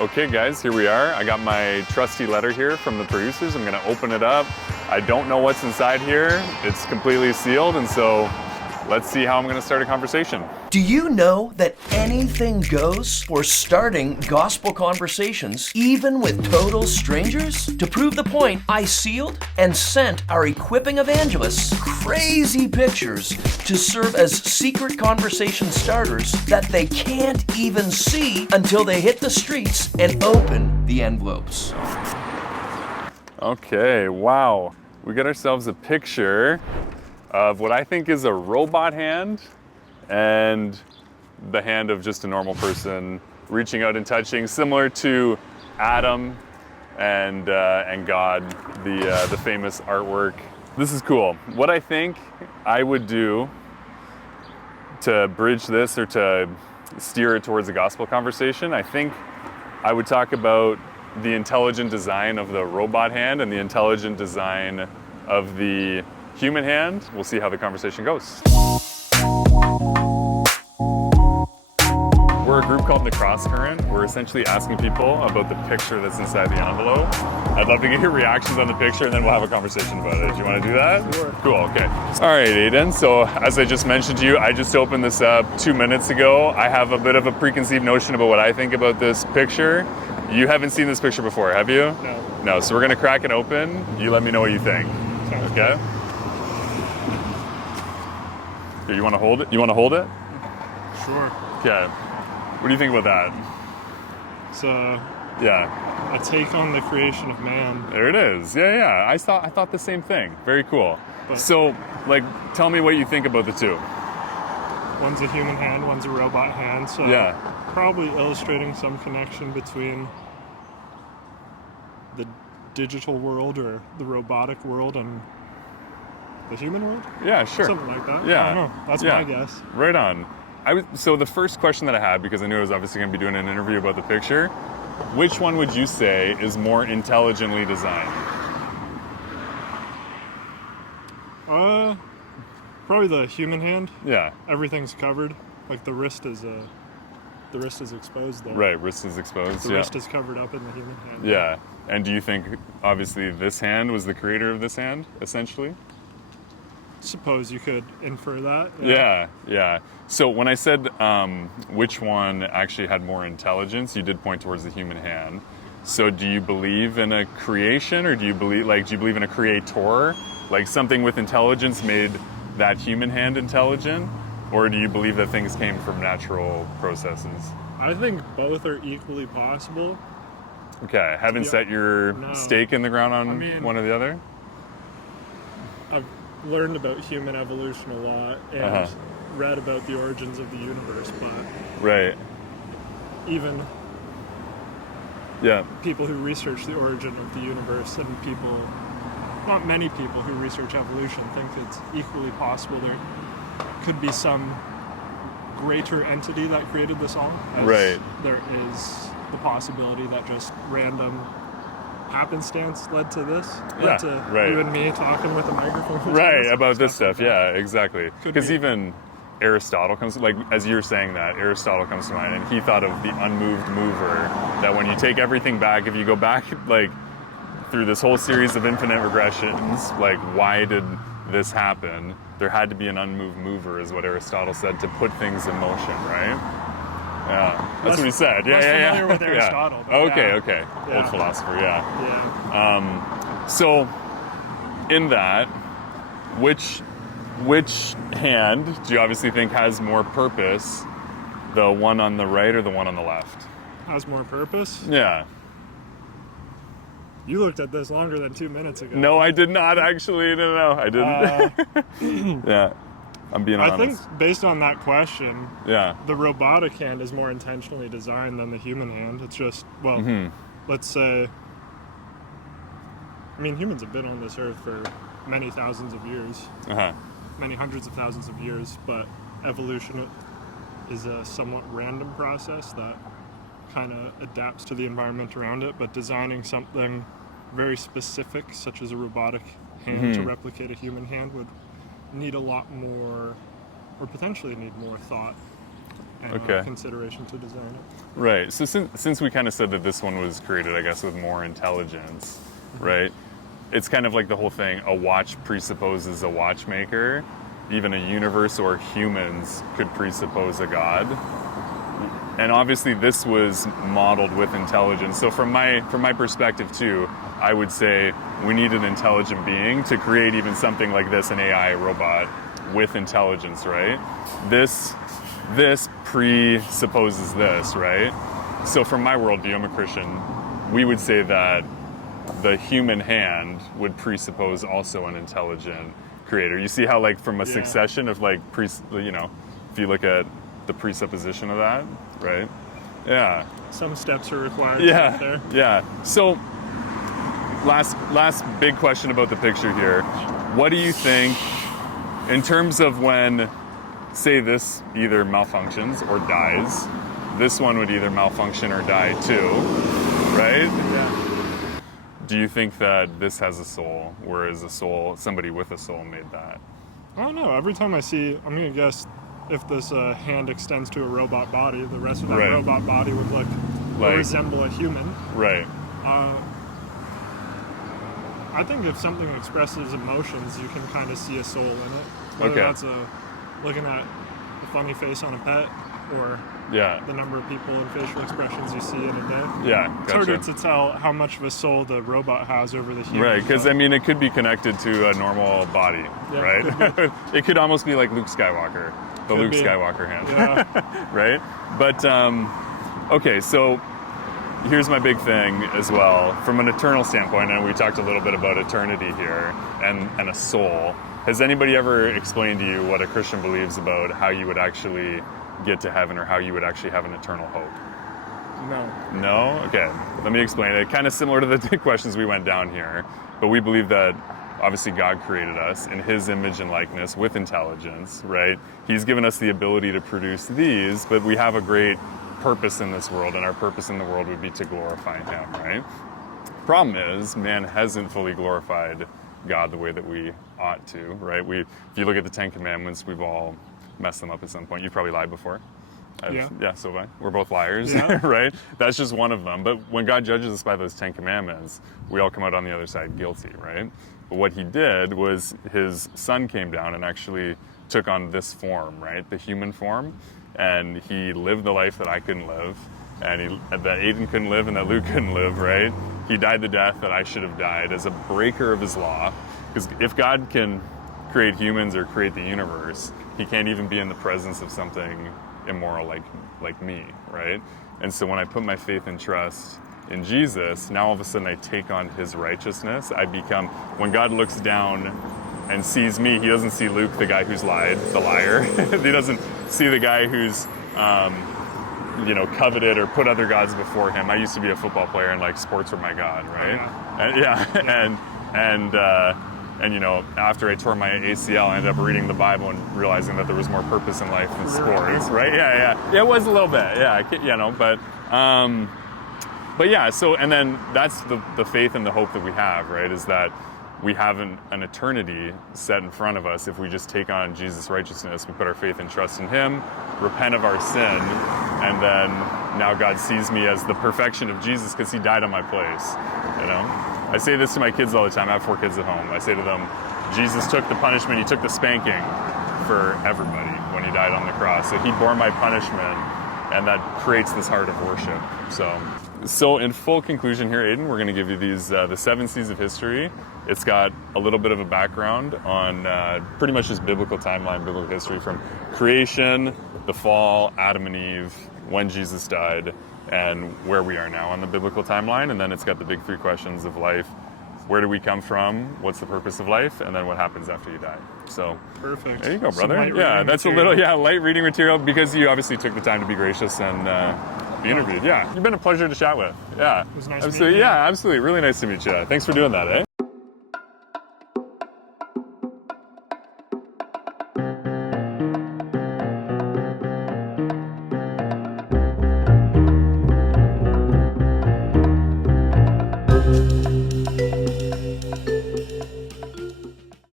Okay guys, here we are. I got my trusty letter here from the producers. I'm gonna open it up. I don't know what's inside here. It's completely sealed, and so let's see how I'm gonna start a conversation. Do you know that anything goes for starting gospel conversations, even with total strangers? To prove the point, I sealed and sent our equipping evangelists crazy pictures to serve as secret conversation starters that they can't even see until they hit the streets and open the envelopes. Okay, wow. We got ourselves a picture of what I think is a robot hand and the hand of just a normal person reaching out and touching, similar to Adam and God, the famous artwork. This is cool. What I think I would do to bridge this or to steer it towards a gospel conversation, I think I would talk about the intelligent design of the robot hand and the intelligent design of the human hand. We'll see how the conversation goes. We're a group called The Cross Current. We're essentially asking people about the picture that's inside the envelope. I'd love to get your reactions on the picture and then we'll have a conversation about it. Do you want to do that? Sure. Cool, okay. All right, Aiden, so as I just mentioned to you, I just opened this up 2 minutes ago. I have a bit of a preconceived notion about what I think about this picture. You haven't seen this picture before, have you? No. No, so we're gonna crack it open. You let me know what you think. Sounds Okay? Here, you wanna hold it? You wanna hold it? Sure. Okay. What do you think about that? It's Yeah, a take on the creation of man. there it is. Yeah. I thought the same thing. Very cool. But- So, tell me what you think about the two. One's a human hand, one's a robot hand. So Yeah. probably illustrating some connection between the digital world or the robotic world and the human world. Yeah, sure. Something like that. Yeah. I don't know. That's Yeah. my guess. Right on. So the first question that I had, because I knew I was obviously going to be doing an interview about the picture, which one would you say is more intelligently designed? Probably the human hand. Yeah. Everything's covered. Like the wrist is exposed there. Right, wrist is exposed. The Yeah. wrist is covered up in the human hand. Yeah. And do you think, obviously, this hand was the creator of this hand, essentially? Suppose you could infer that. Yeah. So when I said which one actually had more intelligence, you did point towards the human hand. So do you believe in a creation, or do you believe in a creator? Like something with intelligence made that human hand intelligent? Or do you believe that things came from natural processes? I think both are equally possible. Okay, haven't set your No. stake in the ground on I mean- one or the other? I've learned about human evolution a lot and read about the origins of the universe, but Right. even Yeah. people who research the origin of the universe and not many people who research evolution think it's equally possible there could be some greater entity that created this all. As Right. There is the possibility that just random happenstance led to this. Yeah, Led to right. you and me talking with a microphone. Right, about this stuff. Yeah, exactly. Could Because be. even Aristotle comes, as you're saying that, Aristotle comes to mind, and he thought of the unmoved mover, that when you take everything back, if you go back, through this whole series of infinite regressions, why did this happen? There had to be an unmoved mover, is what Aristotle said, to put things in motion, right? Yeah, that's what he said. Yeah, less yeah. familiar with Aristotle, but Okay. Yeah. Old philosopher, yeah. Yeah. So, in that, which hand do you obviously think has more purpose? The one on the right or the one on the left? Has more purpose. Yeah. You looked at this longer than 2 minutes ago. No, I did not actually. No, I didn't. Yeah, I'm being I honest. think based on that question, Yeah. the robotic hand is more intentionally designed than the human hand. It's just, let's say, humans have been on this earth for many thousands of years, many hundreds of thousands of years, but evolution is a somewhat random process that kind of adapts to the environment around it, but designing something very specific, such as a robotic hand to replicate a human hand, would need a lot more, or potentially need more thought and Okay. consideration to design it. Right. So since we kind of said that this one was created, I guess, with more intelligence, right? It's kind of like the whole thing, a watch presupposes a watchmaker. Even a universe or humans could presuppose a God. And obviously this was modeled with intelligence. So from my perspective too, I would say we need an intelligent being to create even something like this, an AI robot with intelligence, right? This presupposes this, right? So from my worldview, I'm a Christian, we would say that the human hand would presuppose also an intelligent creator. You see how, like, from a succession of, like, if you look at the presupposition of that, right? Yeah. Some steps are required. Yeah. There. Yeah. So, last big question about the picture here. What do you think in terms of when, say, this either malfunctions or dies? This one would either malfunction or die too, right? Yeah. Do you think that this has a soul, whereas somebody with a soul made that? I don't know. Every time I see, I'm going to guess if this hand extends to a robot body, the rest of that Right. robot body would look Like- or resemble a human. Right. I think if something expresses emotions, you can kind of see a soul in it. Whether Okay. that's looking at the funny face on a pet or Yeah. the number of people and facial expressions you see in a day. Yeah. It's harder Gotcha. to tell how much of a soul the robot has over the human. Right, because but- I mean, it could be connected to a normal body, Yeah, right? It could almost be like Luke Skywalker, the Could Luke be. Skywalker hand, Yeah. right? But okay, so here's my big thing as well, from an eternal standpoint, and we talked a little bit about eternity here and a soul. Has anybody ever explained to you what a Christian believes about how you would actually get to heaven or how you would actually have an eternal hope? No. No? Okay. Let me explain it. Kind of similar to the questions we went down here, but we believe that obviously God created us in His image and likeness with intelligence, right? He's given us the ability to produce these, but we have a great purpose in this world, and our purpose in the world would be to glorify Him, right? Problem is, man hasn't fully glorified God the way that we ought to, right? If you look at the Ten Commandments, we've all messed them up at some point. You've probably lied before. Yeah. So have I. We're both liars, Yeah. right? That's just one of them. But when God judges us by those 10 commandments, we all come out on the other side guilty, right? But what He did was His Son came down and actually took on this form, right? The human form. And He lived the life that I couldn't live, and that Aiden couldn't live, and that Luke couldn't live, right? He died the death that I should have died as a breaker of His law. Because if God can create humans or create the universe, He can't even be in the presence of something immoral like me, right? And so when I put my faith and trust in Jesus, now all of a sudden I take on His righteousness. When God looks down and sees me, He doesn't see Luke, the guy who's lied, the liar. He doesn't see the guy who's coveted or put other gods before Him. I used to be a football player, and like sports were my god, right? And after I tore my ACL, I ended up reading the Bible and realizing that there was more purpose in life than sports, right? Yeah, it was a little bit, but yeah. So, and then that's the faith and the hope that we have, right? Is that we have an eternity set in front of us if we just take on Jesus' righteousness. We put our faith and trust in Him, repent of our sin, and then now God sees me as the perfection of Jesus because He died on my place, I say this to my kids all the time. I have 4 kids at home. I say to them, Jesus took the punishment, He took the spanking for everybody when He died on the cross. So He bore my punishment, and that creates this heart of worship. So in full conclusion here, Aiden, we're going to give you these the 7 C's of history. It's got a little bit of a background on pretty much just biblical timeline, biblical history from creation, the fall, Adam and Eve, when Jesus died, and where we are now on the biblical timeline. And then it's got the big 3 questions of life. Where do we come from? What's the purpose of life? And then what happens after you die? So Perfect. there you go, Some brother. light Yeah, reading that's material. a little light reading material because you obviously took the time to be gracious and be interviewed. Yeah, you've been a pleasure to chat with. Yeah, It was nice absolutely. meeting you. Yeah, absolutely. Really nice to meet you. Thanks for doing that, eh?